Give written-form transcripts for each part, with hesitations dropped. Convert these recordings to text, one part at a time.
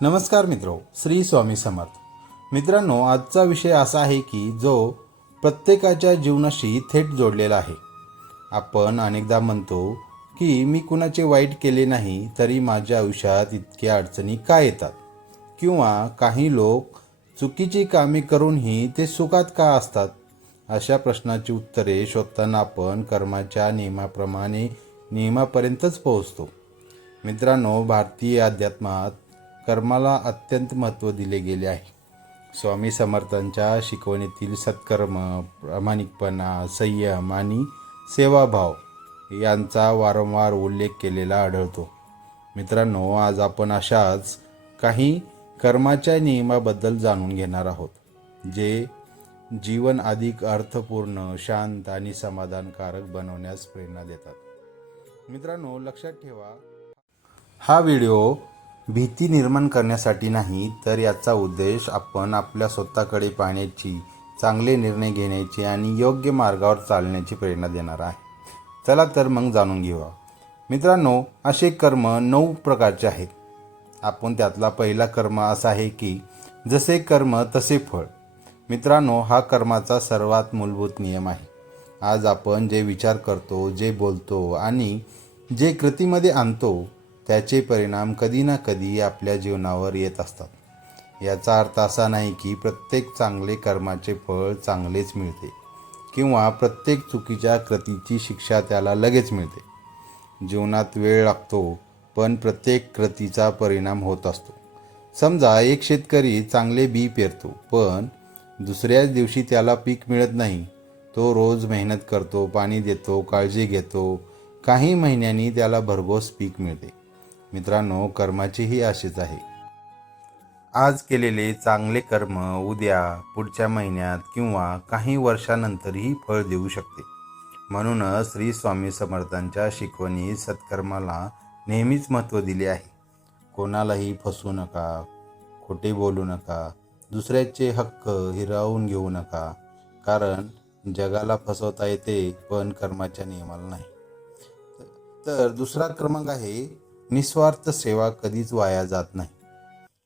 नमस्कार मित्रो, श्री स्वामी समर्थ। मित्रांनो, आजचा विषय असा आहे की जो प्रत्येकाच्या जीवनाशी थेट जोडलेला आहे। आपण अनेकदा म्हणतो की मी कुणाचे वाईट केले नाही तरी माझ्या आयुष्यात इतक्या अडचणी का येतात, किंवा काही लोक चुकीची कामे करूनही ते सुखात का असतात। अशा प्रश्नाची उत्तरे शोधताना आपण कर्माच्या नियमापर्यंतच पोहोचतो। मित्रांनो, भारतीय अध्यात्मात कर्माला अत्यंत महत्त्व दिले गेले आहे। स्वामी समर्थांच्या शिकवणीतील सत्कर्म, प्रामाणिकपणा, संयम आणि सेवाभाव यांचा वारंवार उल्लेख केलेला आढळतो। मित्रांनो, आज आपण अशाच काही कर्माच्या नियमाबद्दल जाणून घेणार आहोत, जे जीवन अधिक अर्थपूर्ण, शांत आणि समाधानकारक बनवण्यास प्रेरणा देतात। मित्रांनो, लक्षात ठेवा, हा व्हिडिओ भीती निर्माण करण्यासाठी नाही, तर याचा उद्देश आपण आपल्या स्वतःकडे पाहण्याची, चांगले निर्णय घेण्याची आणि योग्य मार्गावर चालण्याची प्रेरणा देणार आहे। चला तर मग जाणून घेऊया। मित्रांनो, असे कर्म 9 प्रकारचे आहेत। आपण त्यातला पहिला कर्म असा आहे की जसे कर्म तसे फळ। मित्रांनो, हा कर्माचा सर्वात मूलभूत नियम आहे। आज आपण जे विचार करतो, जे बोलतो आणि जे कृतीमध्ये आणतो त्याचे परिणाम कधी ना कधी आपल्या जीवनावर येत असतात। याचा अर्थ असा नाही की प्रत्येक चांगले कर्माचे फळ चांगलेच मिळते, किंवा प्रत्येक चुकीच्या कृतीची शिक्षा त्याला लगेच मिळते। जीवनात वेळ लागतो, पण प्रत्येक कृतीचा परिणाम होत असतो। समजा एक शेतकरी चांगले बी पेरतो, पण दुसऱ्याच दिवशी त्याला पीक मिळत नाही। तो रोज मेहनत करतो, पाणी देतो, काळजी घेतो, काही महिन्यांनी त्याला भरघोस पीक मिळते। मित्रांनो, कर्माचीही अशीच आहे। आज केलेले चांगले कर्म उद्या, पुढच्या महिन्यात किंवा काही वर्षानंतरही फळ देऊ शकते। म्हणूनच श्री स्वामी समर्थांच्या शिकवणी सत्कर्माला नेहमीच महत्त्व दिले आहे। कोणालाही फसवू नका, खोटे बोलू नका, दुसऱ्याचे हक्क हिरावून घेऊ नका, कारण जगाला फसवता येते पण कर्माच्या नियमाला नाही। तर दुसरा क्रमांक आहे, निस्वार्थ सेवा कधीच वाया जात नाही।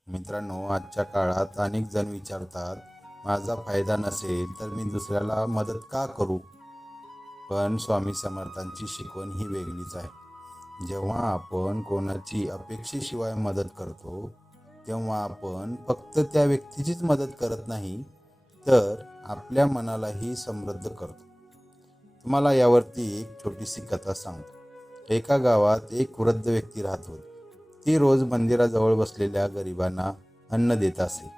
मित्रांनो, आजच्या काळात अनेक जण विचारतात, माझा फायदा नसेल तर मी दुसऱ्याला मदत का करू? पण स्वामी समर्थांची शिकवण ही वेगळीच आहे। जेव्हा आपण कोणाची अपेक्षेशिवाय मदत करतो, तेव्हा आपण फक्त त्या व्यक्तीचीच मदत करत नाही, तर आपल्या मनालाही समृद्ध करतो। तुम्हाला यावरती एक छोटीशी कथा सांगतो। एका गावात एक वृद्ध व्यक्ती राहत होती। ती रोज मंदिराजवळ बसलेल्या गरिबांना अन्न देत असे।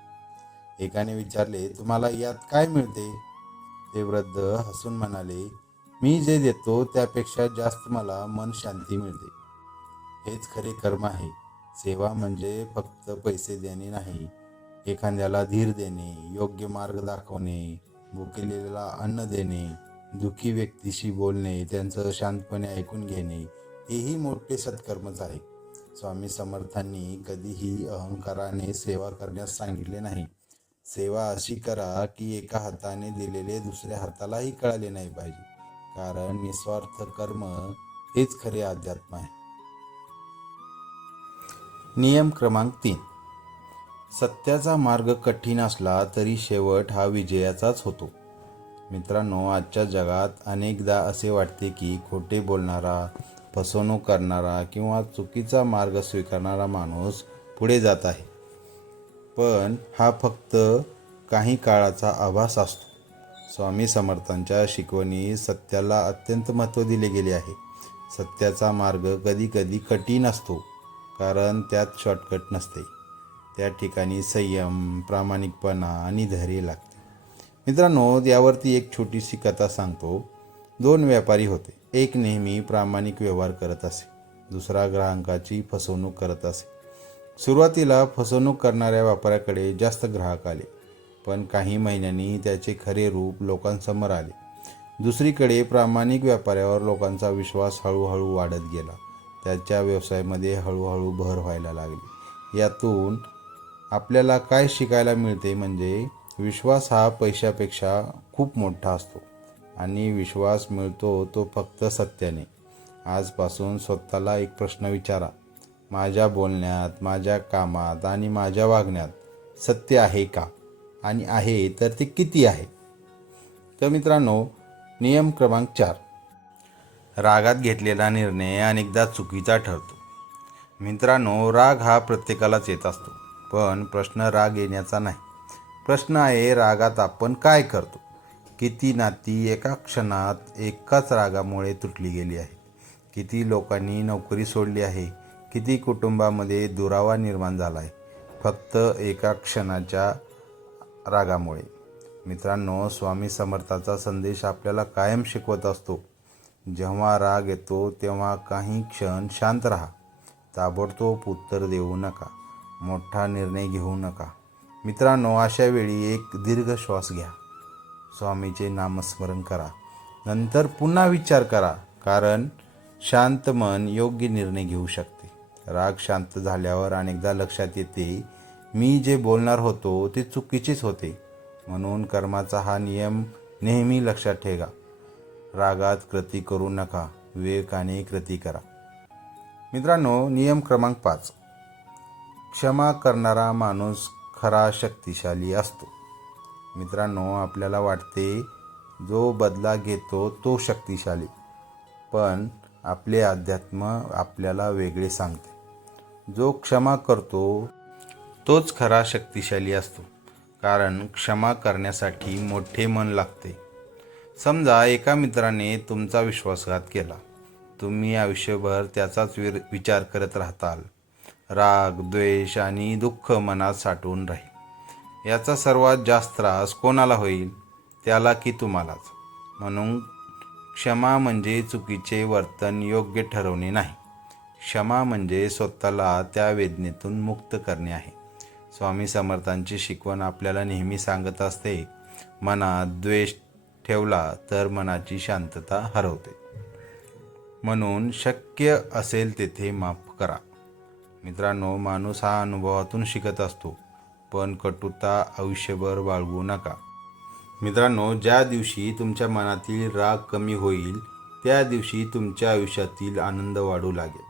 एकाने विचारले, तुम्हाला यात काय मिळते? ते वृद्ध हसून म्हणाले, मी जे देतो त्यापेक्षा जास्त मला मन शांती मिळते। हेच खरे कर्म आहे। सेवा म्हणजे फक्त पैसे देणे नाही, एखाद्याला धीर देणे, योग्य मार्ग दाखवणे, भुकेलेला अन्न देणे, दुःखी व्यक्तीशी बोलणे, त्यांचं शांतपणे ऐकून घेणे, हेही मोठे सत्कर्मच आहे। स्वामी समर्थांनी कधीही अहंकाराने सेवा करण्यास सांगितले नाही। सेवा अशी करा की एका हाताने दिलेले दुसऱ्या हातालाही कळाले नाही पाहिजे, कारण निस्वार्थ कर्म हेच खरे अध्यात्म आहे। नियम क्रमांक 3, सत्याचा मार्ग कठीण असला तरी शेवट हा विजयाचाच होतो। मित्रांनो, आजच्या जगात अनेकदा असे वाटते की खोटे बोलणारा, फसवणूक करणारा किंवा चुकीचा मार्ग स्वीकारणारा माणूस पुढे जात आहे, पण हा फक्त काही काळाचा आभास असतो। स्वामी समर्थांच्या शिकवणी सत्याला अत्यंत महत्त्व दिले गेले आहे। सत्याचा मार्ग कधी कधी कठीण असतो, कारण त्यात शॉर्टकट नसते। त्या ठिकाणी संयम, प्रामाणिकपणा आणि धैर्य लागते। मित्रांनो, यावरती एक छोटीशी कथा सांगतो। 2 व्यापारी होते। एक नेहमी प्रामाणिक व्यवहार करत असे, दुसरा ग्राहकाची फसवणूक करत असे। सुरुवातीला फसवणूक करणाऱ्या व्यापाऱ्याकडे जास्त ग्राहक आले, पण काही महिन्यांनी त्याचे खरे रूप लोकांसमोर आले। दुसरीकडे प्रामाणिक व्यापाऱ्यावर लोकांचा विश्वास हळूहळू वाढत गेला। त्याच्या व्यवसायामध्ये हळूहळू भर व्हायला लागली। यातून आपल्याला काय शिकायला मिळते, म्हणजे विश्वास हा पैशापेक्षा खूप मोठा असतो, आणि विश्वास मिळतो तो फक्त सत्याने। आजपासून स्वतःला एक प्रश्न विचारा, माझ्या बोलण्यात, माझ्या कामात आणि माझ्या वागण्यात सत्य आहे का, आणि आहे तर ते किती आहे. तर मित्रांनो, नियम क्रमांक 4, रागात घेतलेला निर्णय अनेकदा चुकीचा ठरतो. मित्रांनो, राग हा प्रत्येकालाच येत असतो, पण प्रश्न राग येण्याचा नाही. प्रश्न आहे, रागात आपण काय करतो. किती नाती एका क्षणात एकाच रागामुळे तुटली गेली आहे. किती लोकांनी नोकरी सोडली आहे. किती कुटुंबामध्ये दुरावा निर्माण झाला आहे, फक्त एका क्षणाच्या रागामुळे. मित्रांनो, स्वामी समर्थाचा संदेश आपल्याला कायम शिकवत असतो, जेव्हा राग येतो तेव्हा काही क्षण शांत राहा. ताबडतोब उत्तर देऊ नका. मोठा निर्णय घेऊ नका. मित्रांनो, अशा वेळी एक दीर्घ श्वास घ्या. स्वामीचे नामस्मरण करा. नंतर पुन्हा विचार करा, कारण शांत मन योग्य निर्णय घेऊ शकते. राग शांत झाल्यावर अनेकदा लक्षात येते, मी जे बोलणार होतो ते चुकीचेच होते. म्हणून कर्माचा हा नियम नेहमी लक्षात ठेवा. रागात कृती करू नका, विवेकाने कृती करा. मित्रांनो, नियम क्रमांक 5, क्षमा करणारा माणूस खरा शक्तिशाली असतो. मित्रांनो, आपल्याला वाटते जो बदला घेतो तो शक्तिशाली, पण आपले अध्यात्म आपल्याला वेगळे सांगते. जो क्षमा करतो तोच खरा शक्तिशाली असतो, कारण क्षमा करण्यासाठी मोठे मन लागते. समजा एका मित्राने तुमचा विश्वासघात केला. तुम्ही आयुष्यभर त्याचाच विचार करत राहताल. राग, द्वेष आणि दुःख मनात साठवून राहील. याचा सर्वात जास्त त्रास कोणाला होईल, त्याला की तुम्हालाच. म्हणून क्षमा म्हणजे चुकीचे वर्तन योग्य ठरवणे नाही. क्षमा म्हणजे स्वतःला त्या वेदनेतून मुक्त करणे आहे. स्वामी समर्थांची शिकवण आपल्याला नेहमी सांगत असते, मनात द्वेष ठेवला तर मनाची शांतता हरवते. म्हणून शक्य असेल तेथे माफ करा. मित्रांनो, माणूस हा अनुभवातून शिकत असतो, पण कटुता आयुष्यभर बाळगू नका. मित्रांनो, ज्या दिवशी तुमच्या मनातील राग कमी होईल, त्या दिवशी तुमच्या आयुष्यातील आनंद वाढू लागेल.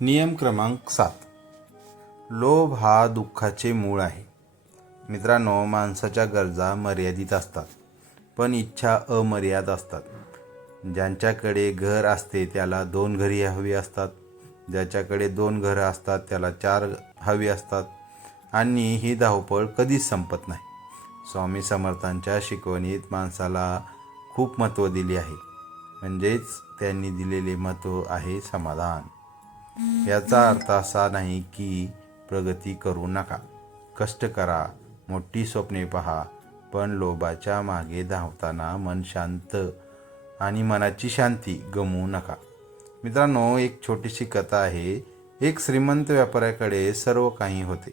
नियम क्रमांक 7, लोभ हा दुःखाचे मूळ आहे. मित्रांनो, माणसाच्या गरजा मर्यादित असतात, पण इच्छा अमर्याद असतात. ज्यांच्याकडे घर असते त्याला 2 घरे हवी असतात. ज्याच्याकडे 2 घरं असतात त्याला 4 हवी असतात. आणि ही धावपळ कधीच संपत नाही. स्वामी समर्थांच्या शिकवणीत माणसाला खूप महत्त्व दिले आहे. म्हणजेच त्यांनी दिलेले महत्त्व आहे समाधान. याचा अर्थ असा नाही की प्रगती करू नका, कष्ट करा, मोठी स्वप्ने पहा, पण लोभाच्या मागे धावताना मन शांत आणि मनाची शांती गमवू नका. मित्रांनो, एक छोटीशी कथा आहे. एक श्रीमंत व्यापाऱ्याकडे सर्व काही होते,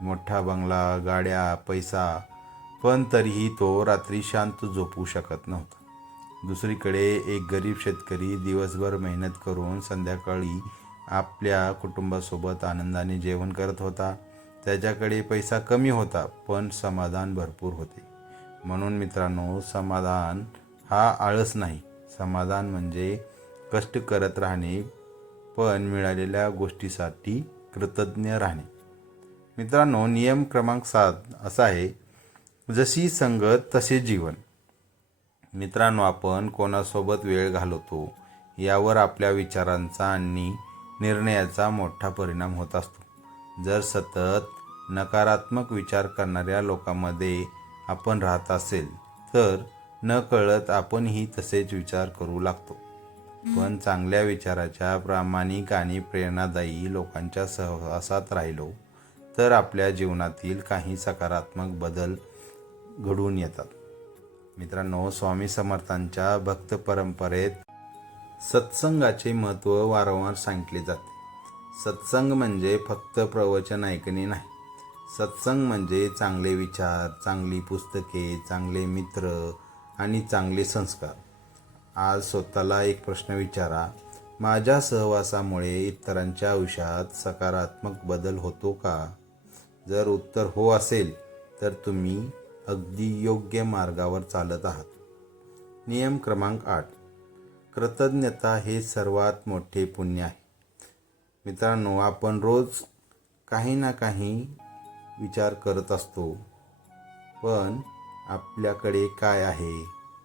मोठा बंगला, गाड्या, पैसा, पण तरीही तो रात्री शांत झोपू शकत नव्हता. दुसरीकडे एक गरीब शेतकरी दिवसभर मेहनत करून संध्याकाळी आपल्या कुटुंबासोबत आनंदाने जेवण करत होता. त्याच्याकडे पैसा कमी होता, पण समाधान भरपूर होते. म्हणून मित्रांनो, समाधान हा आळस नाही. समाधान म्हणजे कष्ट करत राहणे, पण मिळालेल्या गोष्टीसाठी कृतज्ञ राहणे. मित्रांनो, नियम क्रमांक 7 असा आहे, जशी संगत तसे जीवन. मित्रांनो, आपण कोणासोबत वेळ घालवतो यावर आपल्या विचारांचा आणि निर्णयाचा मोठा परिणाम होत असतो. जर सतत नकारात्मक विचार करणाऱ्या लोकांमध्ये आपण राहत असेल तर नकळत आपणही तसेच विचार करू लागतो. पण चांगल्या विचाराच्या, प्रामाणिक आणि प्रेरणादायी लोकांच्या सहवासात राहिलो तर आपल्या जीवनातील काही सकारात्मक बदल घडून येतात. मित्रांनो, स्वामी समर्थांच्या भक्त परंपरेत सत्संगाचे महत्त्व वारंवार सांगितले जाते. सत्संग म्हणजे फक्त प्रवचन ऐकणे नाही. सत्संग म्हणजे चांगले विचार, चांगली पुस्तके, चांगले मित्र आणि चांगले संस्कार. आज स्वतःला एक प्रश्न विचारा, माझ्या सहवासामुळे इतरांच्या आयुष्यात सकारात्मक बदल होतो का? जर उत्तर हो असेल तर तुम्ही अगदी योग्य मार्गावर चालत आहात. नियम क्रमांक 8, कृतज्ञता हे सर्वात मोठे पुण्य आहे. मित्रांनो, आपण रोज काही ना काही विचार करत असतो, पण आपल्याकडे काय आहे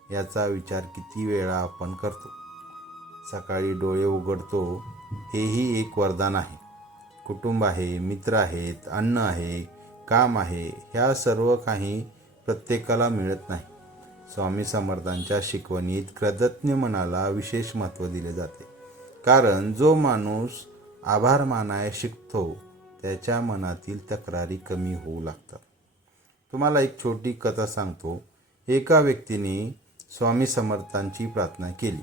याचा विचार किती वेळा आपण करतो. सकाळी डोळे उघडतो हेही एक वरदान आहे. कुटुंब आहे, मित्र आहेत, अन्न आहे, काम आहे, ह्या सर्व काही प्रत्येकाला मिळत नाही. स्वामी समर्थांच्या शिकवणीत कृतज्ञ मनाला विशेष महत्त्व दिले जाते. कारण जो माणूस आभार मानाय शिकतो त्याच्या मनातील तक्रारी कमी होऊ लागतात. तुम्हाला एक छोटी कथा सांगतो. एका व्यक्तीने स्वामी समर्थांची प्रार्थना केली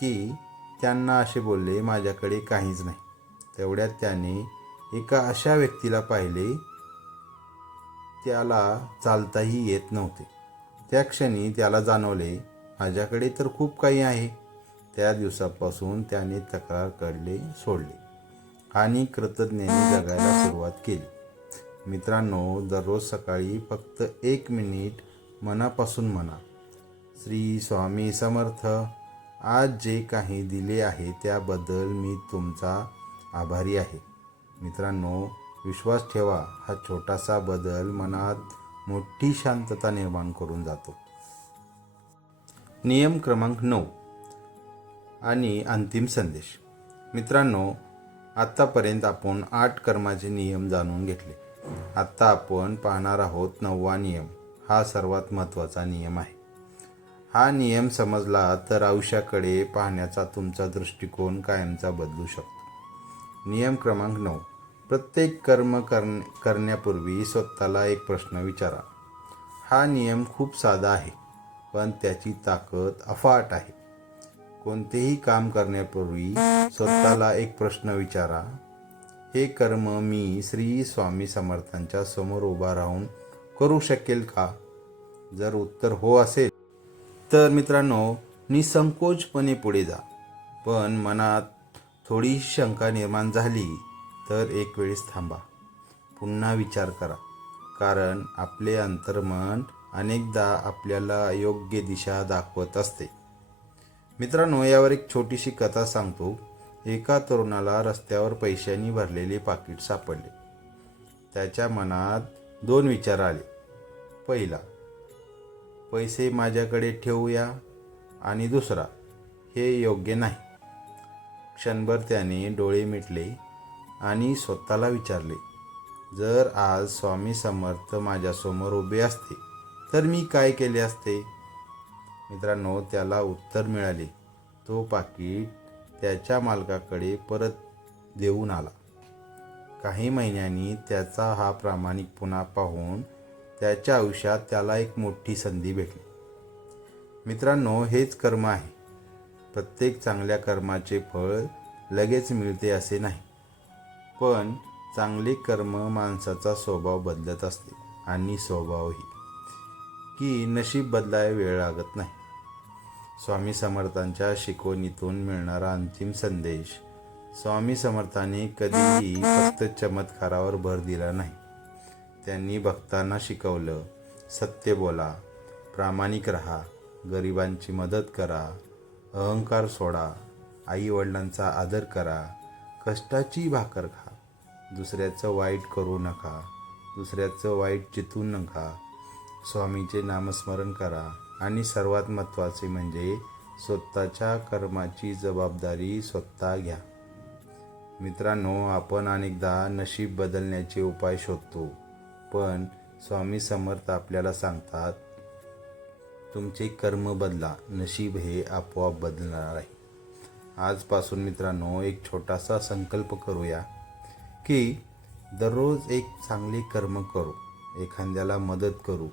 की त्यांना असे बोलले, माझ्याकडे काहीच नाही. तेवढ्यात त्याने एका अशा व्यक्तीला पाहिले, त्याला चालताही येत नव्हते. त्या क्षणी त्याला जाणवले, माझ्याकडे तर खूप काही आहे. त्या दिवसापासून त्याने तक्रार करणे सोडले आणि कृतज्ञतेने जगायला सुरुवात केली. मित्रांनो, दररोज सकाळी फक्त 1 मिनिट मनापासून म्हणा, श्री स्वामी समर्थ, आज जे काही दिले आहे त्याबद्दल मी तुमचा आभारी आहे. मित्रांनो, विश्वास ठेवा, हा छोटासा बदल मनात मोठी शांतता निर्माण करून जातो. नियम क्रमांक 9 आणि अंतिम संदेश. मित्रांनो, आत्तापर्यंत आपण 8 कर्माचे नियम जाणून घेतले. आत्ता आपण पाहणार आहोत 9वा नियम. हा सर्वात महत्त्वाचा नियम आहे. हा नियम समजला तर आयुष्याकडे पाहण्याचा तुमचा दृष्टिकोन कायमचा बदलू शकतो. नियम क्रमांक 9. प्रत्येक कर्म करण्यापूर्वी स्वतःला एक प्रश्न विचारा. हा नियम खूप साधा आहे, पण त्याची ताकद अफाट आहे. कोणतेही काम करण्यापूर्वी स्वतःला एक प्रश्न विचारा, हे कर्म मी श्री स्वामी समर्थांच्या समोर उभा राहून करू शकेल का? जर उत्तर हो असेल तर मित्रांनो, निसंकोचपणे पुढे जा. पण मनात थोडी शंका निर्माण झाली तर एक वेळेस थांबा, पुन्हा विचार करा. कारण आपले अंतर्मन अनेकदा आपल्याला योग्य दिशा दाखवत असते. मित्रांनो, यावर एक छोटीशी कथा सांगतो. एका तरुणाला रस्त्यावर पैशांनी भरलेले पाकिट सापडले. त्याच्या मनात 2 विचार आले. पहिला, पैसे माझ्याकडे ठेवूया, आणि दुसरा, हे योग्य नाही. क्षणभर त्याने डोळे मिटले आणि स्वतःला विचारले, जर आज स्वामी समर्थ माझ्यासमोर उभे असते तर मी काय केले असते? मित्रांनो, त्याला उत्तर मिळाले. तो पाकीट त्याच्या मालकाकडे परत देऊन आला. काही महिन्यांनी त्याचा हा प्रामाणिकपणा पाहून त्याच्या आयुष्यात त्याला एक मोठी संधी भेटली. मित्रांनो, हेच कर्म आहे. प्रत्येक चांगल्या कर्माचे फळ लगेच मिळते असे नाही, पण चांगले कर्म माणसाचा स्वभाव बदलत असते. आणि स्वभावही की नशीब बदलायला वेळ लागत नाही. स्वामी समर्थांच्या शिकवणीतून मिळणारा अंतिम संदेश. स्वामी समर्थांनी कधीही फक्त चमत्कारावर भर दिला नाही. त्यांनी भक्तांना शिकवलं, सत्य बोला, प्रामाणिक राहा, गरिबांची मदत करा, अहंकार सोडा, आई वडिलांचा आदर करा, कष्टाची भाकर खा, दुसऱ्याचं वाईट करू नका, दुसऱ्याचं वाईट चितू नका, स्वामीचे नामस्मरण करा, आणि सर्वात महत्त्वाचे म्हणजे स्वतःच्या कर्माची जबाबदारी स्वतः घ्या. मित्रांनो, आपण अनेकदा नशीब बदलण्याचे उपाय शोधतो, पण स्वामी समर्थ आपल्याला सांगतात, तुमचे कर्म बदला, नशीब हे आपोआप बदलणार आहे. आजपासून मित्रांनो, एक छोटासा संकल्प करूया की दररोज एक चांगले कर्म करू, एखाद्याला मदत करू,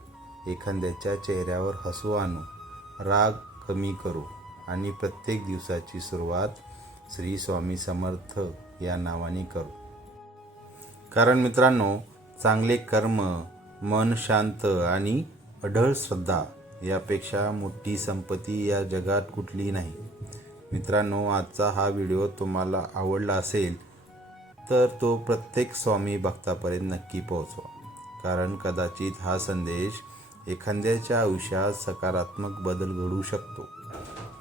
एखाद्याच्या चेहऱ्यावर हसू आणू, राग कमी करू, आणि प्रत्येक दिवसाची सुरुवात श्री स्वामी समर्थ या नावाने करू. कारण मित्रांनो, चांगले कर्म, मन शांत आणि अढळ श्रद्धा यापेक्षा मोठी संपत्ती या जगात कुठली नाही. मित्रांनो, आजचा हा व्हिडिओ तुम्हाला आवडला असेल तर तो प्रत्येक स्वामी भक्तापर्यंत नक्की पोहोचवा. कारण कदाचित हा संदेश एखाद्याच्या आयुष्यात सकारात्मक बदल घडवू शकतो.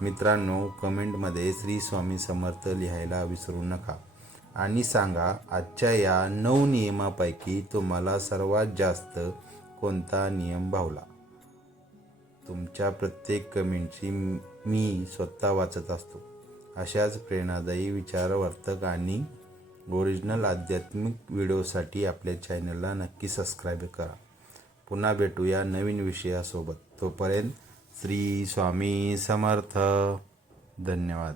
मित्रांनो, कमेंटमध्ये श्री स्वामी समर्थ लिहायला विसरू नका. आणि सांगा आजच्या या 9 नियमापैकी तुम्हाला सर्वात जास्त कोणता नियम भावला. तुमच्या प्रत्येक कमेंटची मी स्वतः वाचत असतो. अशाच प्रेरणादायी विचारवर्धक आणि ओरिजिनल आध्यात्मिक व्हिडिओसाठी आपल्या चॅनलला नक्की सबस्क्राईब करा. पुन्हा भेटूया नवीन विषयासोबत. तोपर्यंत श्री स्वामी समर्थ. धन्यवाद.